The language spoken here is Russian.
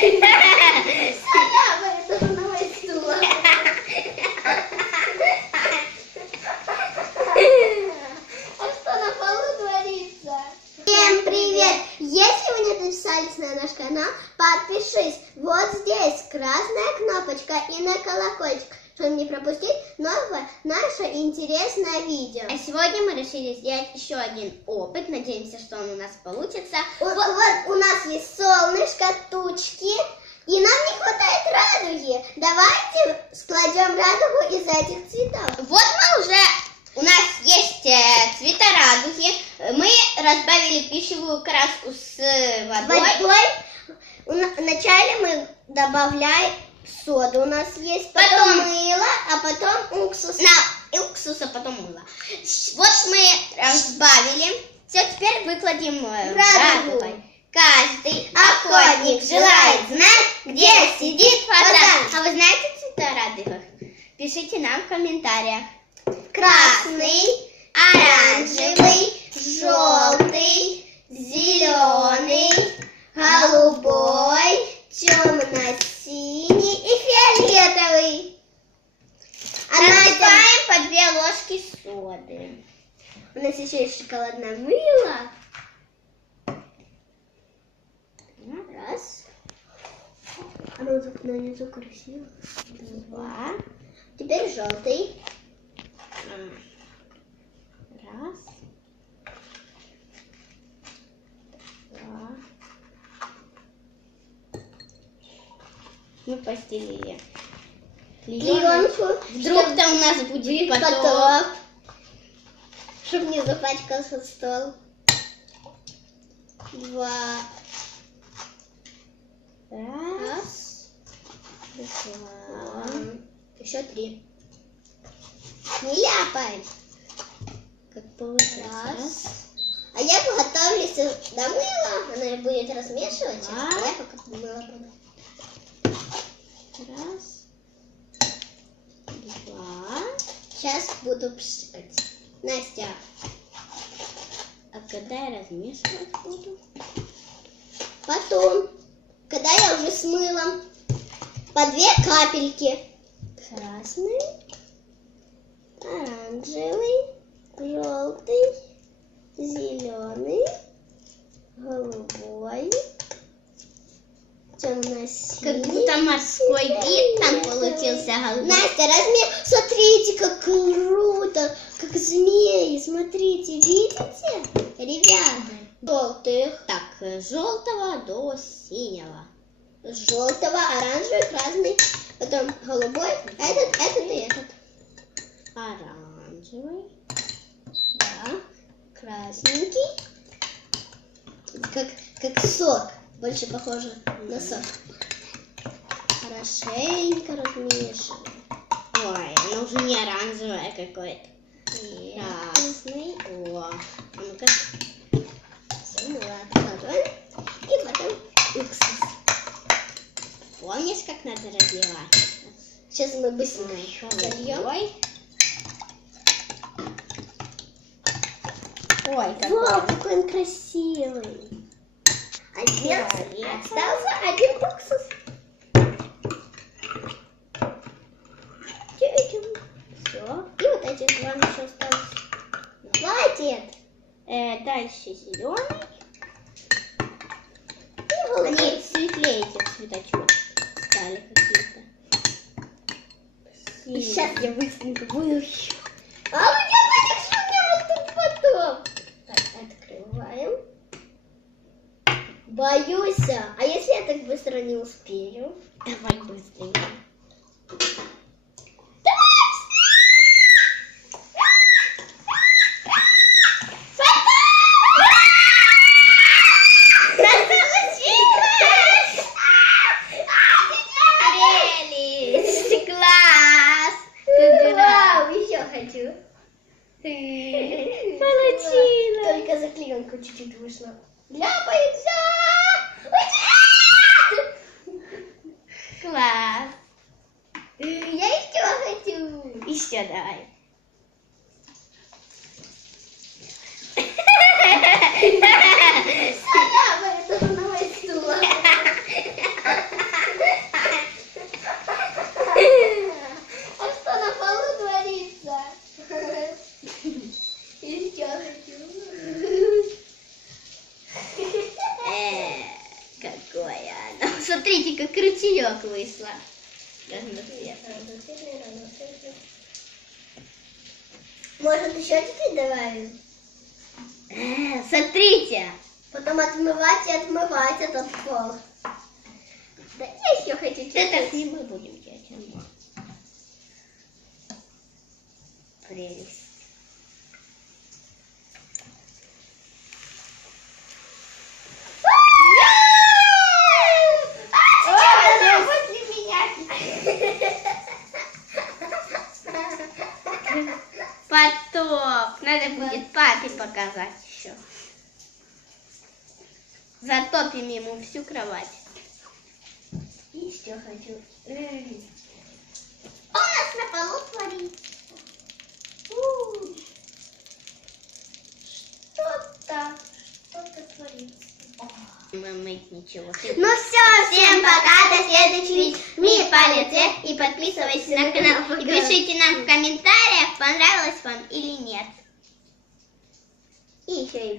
Это же на мой стул. А что на полу творится? Всем привет! Если вы не подписались на наш канал, подпишись. Вот здесь красная кнопочка и на колокольчик, чтобы не пропустить новое наше интересное видео. А сегодня мы решили сделать еще один опыт. Надеемся, что он у нас получится. Вот у нас есть солнышко, тучки, и нам не хватает радуги. Давайте складем радугу из этих цветов. Вот мы уже... У нас есть цвета радуги. Мы разбавили пищевую краску с водой. Вначале мы добавляем соду, у нас есть, потом мыло, а потом уксус. Уксус, а потом мыло. Вот мы разбавили. Все, теперь выкладем радугой. Каждый охотник желает знать, где сидит фазан. А вы знаете цвета радуги? Пишите нам в комментариях. Красный, оранжевый, желтый, зеленый, голубой, темно-синий и фиолетовый. Насыпаем по 2 ложки соды. У нас еще есть шоколадное мыло. Раз. Оно не так красиво. 2. Теперь желтый. Раз. 2. Мы постелили клеенку. Вдруг-то у нас будет потоп. Чтобы не запачкался стол. 2. Раз. 2. Еще 3. Не ляпай. Как получается. Раз. А я готовлюсь до мыла. Она будет размешивать. А я пока мыло буду. Раз. 2. Сейчас буду пшикать. Настя. А когда я размешивать буду? Потом. Когда я уже с мылом. По 2 капельки. Красный. Оранжевый, желтый, зеленый, голубой, темно-синий. Как будто морской вид там получился голубой. Настя, смотрите, как круто, как змеи, смотрите, видите, ребята? Желтых. Так, желтого до синего. Желтого, оранжевый, красный, потом голубой, этот и этот. Оранжевый, да, красненький, как сок, больше похоже на сок. Хорошенько размешиваем. Ой, оно уже не оранжевое какое-то. Красный. О, ну-ка. И потом уксус. Помнишь, как надо разливать? Сейчас мы быстренько зальем. Ой, какой он красивый. Остался один уксус. Все. И вот эти 2 еще осталось. Хватит. Дальше зеленый. И голубой. Они светлее этих цветочков стали какие-то. И сейчас я быстренько вылью. А у меня тут потом. Так, открываем. Боюсь. А если я так быстро не успею? Давай быстренько. Получилось. Только заклеенка чуть-чуть вышла. Ляпается! Класс. Я еще хочу. Еще давай. Это же на мой стул. Смотрите, как ручеек вышло. Может, еще чуть-чуть добавим? Смотрите. Потом отмывать и отмывать этот пол. Да я еще хочу чуть-чуть. Это не мы будем делать. Прелесть. Потоп. Надо будет папе показать еще. Затопим ему всю кровать. Еще хочу. У нас на полу творится. Что-то творится. Мыть ничего. Ну все, всем пока, до следующей Ми полетели. И подписывайтесь на канал. И пишите нам в комментариях, понравилось вам или нет. И еще и